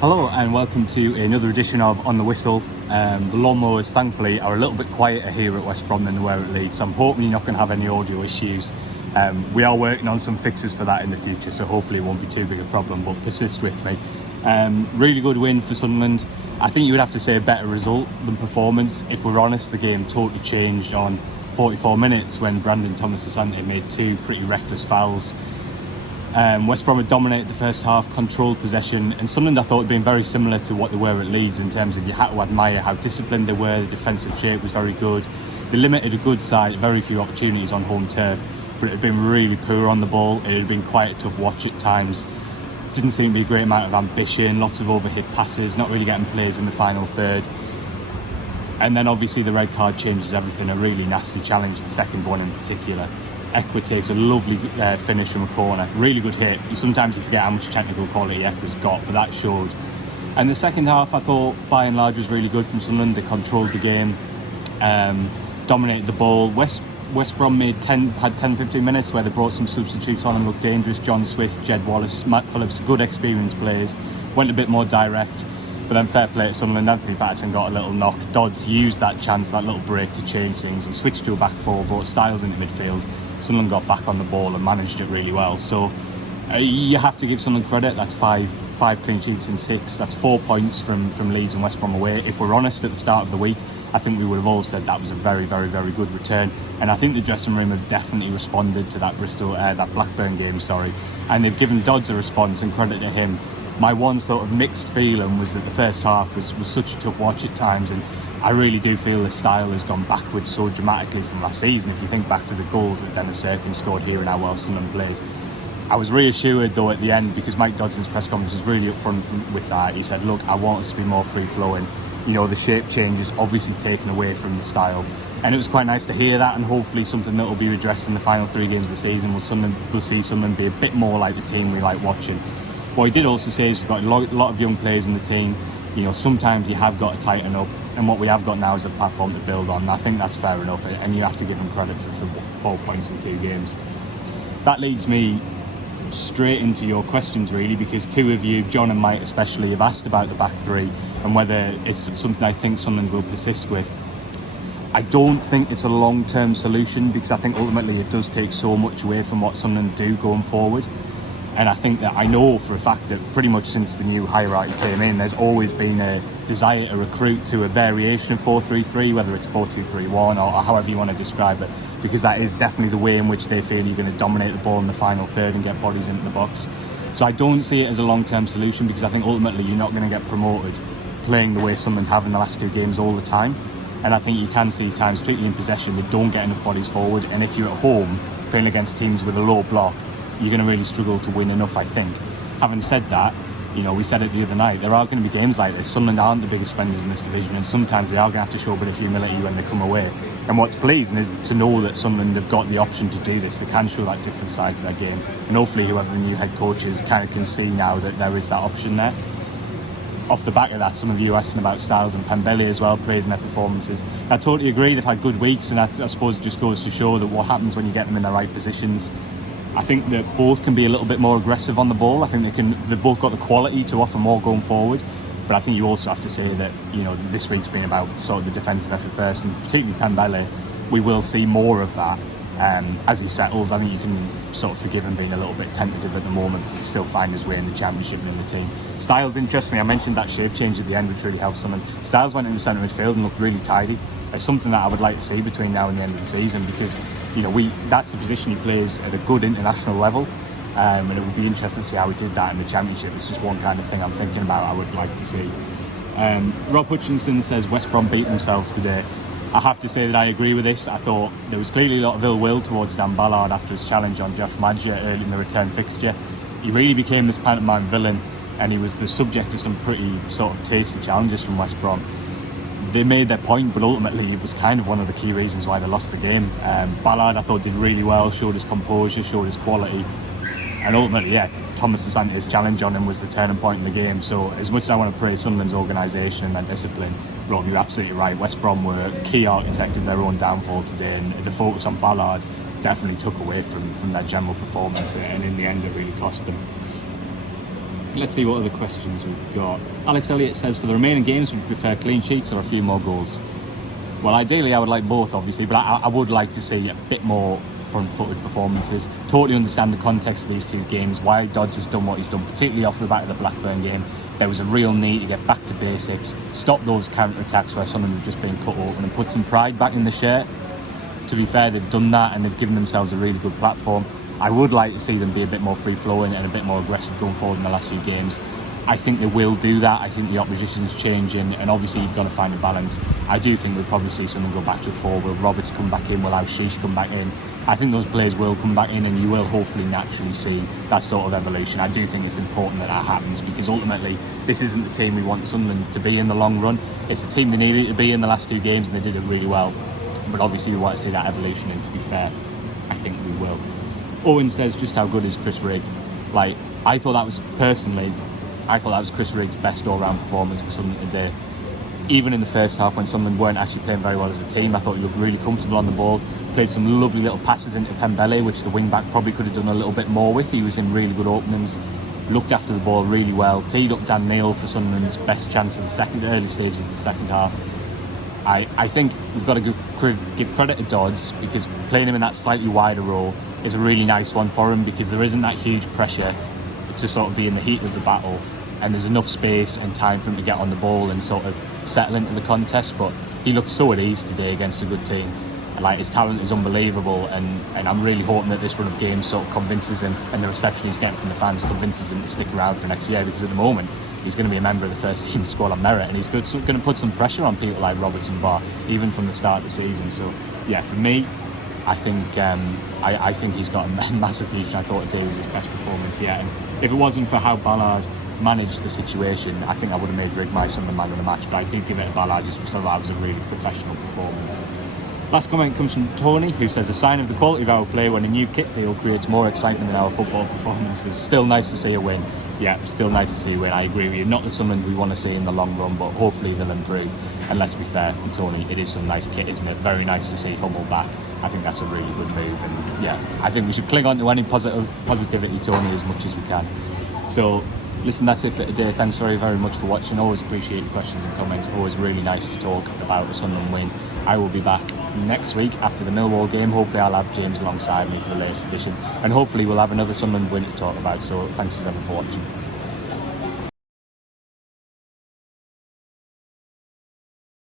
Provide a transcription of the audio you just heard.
Hello and welcome to another edition of On the Whistle. The lawnmowers thankfully are a little bit quieter here at West Brom than they were at Leeds, so I'm hoping you're not going to have any audio issues. We are working on some fixes for that in the future, so hopefully it won't be too big a problem, but persist with me. Really good win for Sunderland. I think you would have to say a better result than performance. If we're honest, the game totally changed on 44 minutes when Brandon Thomas-Asante made two pretty reckless fouls. West Brom had dominated the first half, controlled possession, and Sunderland I thought had been very similar to what they were at Leeds in terms of you had to admire how disciplined they were. The defensive shape was very good. They limited a good side, very few opportunities on home turf, but it had been really poor on the ball. It had been quite a tough watch at times. Didn't seem to be a great amount of ambition, lots of overhit passes, not really getting plays in the final third. And then obviously the red card changes everything, a really nasty challenge, the second one in particular. Ekwa takes a lovely finish from a corner, really good hit. Sometimes you forget how much technical quality Ekwa's got, but that showed. And the second half I thought by and large was really good from Sunderland. They controlled the game, dominated the ball. West Brom had 10-15 minutes where they brought some substitutes on and looked dangerous. John Swift, Jed Wallace, Matt Phillips, good experienced players, went a bit more direct. But then fair play to Sunderland, Anthony Patterson got a little knock. Dodds used that chance, that little break to change things and switched to a back four, brought Styles into midfield. Sunderland got back on the ball and managed it really well. So you have to give Sunderland credit. That's five clean sheets in 6. That's 4 points from Leeds and West Brom away. If we're honest, at the start of the week, I think we would have all said that was a very, very, very good return. And I think the dressing room have definitely responded to that Blackburn game, and they've given Dodds a response, and credit to him. My one sort of mixed feeling was that the first half was such a tough watch at times, and I really do feel the style has gone backwards so dramatically from last season. If you think back to the goals that Dennis Serkin scored here and how well Sunderland played, I was reassured though at the end, because Mike Dodson's press conference was really upfront with that. He said, look, I want us to be more free-flowing. You know, the shape change is obviously taken away from the style. And it was quite nice to hear that, and hopefully something that will be addressed in the final 3 games of the season. We'll see Sunderland be a bit more like the team we like watching. What he did also say is we've got a lot of young players in the team. You know, sometimes you have got to tighten up, and what we have got now is a platform to build on. And I think that's fair enough, and you have to give him credit for 4 points in 2 games. That leads me straight into your questions, really, because 2 of you, John and Mike especially, have asked about the back 3 and whether it's something I think Sunderland will persist with. I don't think it's a long-term solution, because I think ultimately it does take so much away from what Sunderland do going forward. And I think that I know for a fact that pretty much since the new hierarchy came in, there's always been a desire to recruit to a variation of 4-3-3, whether it's 4-2-3-1 or however you want to describe it, because that is definitely the way in which they feel you're going to dominate the ball in the final third and get bodies into the box. So I don't see it as a long-term solution, because I think ultimately you're not going to get promoted playing the way Sunderland have in the last 2 games all the time. And I think you can see times, particularly in possession, they don't get enough bodies forward. And if you're at home playing against teams with a low block, you're going to really struggle to win enough, I think. Having said that, you know, we said it the other night, there are going to be games like this. Sunderland aren't the biggest spenders in this division, and sometimes they are going to have to show a bit of humility when they come away. And what's pleasing is to know that Sunderland have got the option to do this. They can show that different side to their game, and hopefully whoever the new head coach is kind of can see now that there is that option there. Off the back of that, some of you asking about Styles and Pembele as well, praising their performances. I totally agree, they've had good weeks, and I suppose it just goes to show that what happens when you get them in the right positions. I think that both can be a little bit more aggressive on the ball. I think they've both got the quality to offer more going forward. But I think you also have to say that, you know, this week's been about sort of the defensive effort first, and particularly Pembele, we will see more of that as he settles. I think you can sort of forgive him being a little bit tentative at the moment, because he still find his way in the championship and in the team. Styles, interestingly, I mentioned that shape change at the end, which really helps them. And Styles went in the centre midfield and looked really tidy. It's something that I would like to see between now and the end of the season, because, you know, that's the position he plays at a good international level, and it would be interesting to see how he did that in the championship. It's just one kind of thing I'm thinking about I would like to see. Rob Hutchinson says West Brom beat themselves today. I have to say that I agree with this. I thought there was clearly a lot of ill will towards Dan Ballard after his challenge on Josh Maja early in the return fixture. He really became this pantomime villain, and he was the subject of some pretty sort of tasty challenges from West Brom. They made their point, but ultimately it was kind of one of the key reasons why they lost the game. Ballard, I thought, did really well, showed his composure, showed his quality, and ultimately, yeah, Thomas-Asante's challenge on him was the turning point in the game. So as much as I want to praise Sunderland's organisation and their discipline, Rob, you're absolutely right. West Brom were a key architect of their own downfall today, and the focus on Ballard definitely took away from their general performance, and in the end it really cost them. let's see what other questions we've got. Alex Elliott says, for the remaining games, would you prefer clean sheets or a few more goals? Well, ideally I would like both, obviously, but I would like to see a bit more front-footed performances. Totally understand the context of these two games, why Dodds has done what he's done, particularly off the back of the Blackburn game. There was a real need to get back to basics, stop those counter-attacks where Sunderland have just been cut open, and put some pride back in the shirt. To be fair, they've done that and they've given themselves a really good platform. I would like to see them be a bit more free-flowing and a bit more aggressive going forward in the last few games. I think they will do that. I think the opposition's changing, and obviously you've got to find a balance. I do think we'll probably see someone go back to a 4. Will Roberts come back in? Will Sheesh come back in? I think those players will come back in, and you will hopefully naturally see that sort of evolution. I do think it's important that happens, because ultimately this isn't the team we want Sunderland to be in the long run. It's the team they needed to be in the last 2 games, and they did it really well. But obviously we want to see that evolution, and to be fair, I think we will. Owen says, just how good is Chris Rigg? I thought that was Chris Rigg's best all-round performance for Sunderland today. Even in the first half, when Sunderland weren't actually playing very well as a team, I thought he looked really comfortable on the ball. Played some lovely little passes into Pembele, which the wing-back probably could have done a little bit more with. He was in really good openings, looked after the ball really well, teed up Dan Neil for Sunderland's best chance of the early stages of the second half. I think we've got to give credit to Dodds, because playing him in that slightly wider role is a really nice one for him, because there isn't that huge pressure to sort of be in the heat of the battle, and there's enough space and time for him to get on the ball and sort of settle into the contest. But he looked so at ease today against a good team. His talent is unbelievable, and I'm really hoping that this run of games sort of convinces him, and the reception he's getting from the fans convinces him to stick around for next year, because at the moment he's going to be a member of the first team squad on merit, and he's going to put some pressure on people like Roberts and Barr, even from the start of the season. So yeah, for me, I think he's got a massive future. I thought today was his best performance yet, and if it wasn't for how Ballard managed the situation, I think I would have made Rigg my Sunderland man of the match, but I did give it to Ballard just because that was a really professional performance. Last comment comes from Tony, who says, a sign of the quality of our play when a new kit deal creates more excitement in our football performances. Still nice to see a win. Yeah, still nice to see a win. I agree with you. Not the Sunderland we want to see in the long run, but hopefully they'll improve. And let's be fair, Tony, it is some nice kit, isn't it? Very nice to see Hummel back. I think that's a really good move, and yeah, I think we should cling on to any positivity, Tony, as much as we can. So listen, that's it for today. Thanks very, very much for watching. Always appreciate your questions and comments. Always really nice to talk about the Sunderland win. I will be back next week after the Millwall game. Hopefully I'll have James alongside me for the latest edition, and hopefully we'll have another Sunderland win to talk about. So thanks as ever for watching.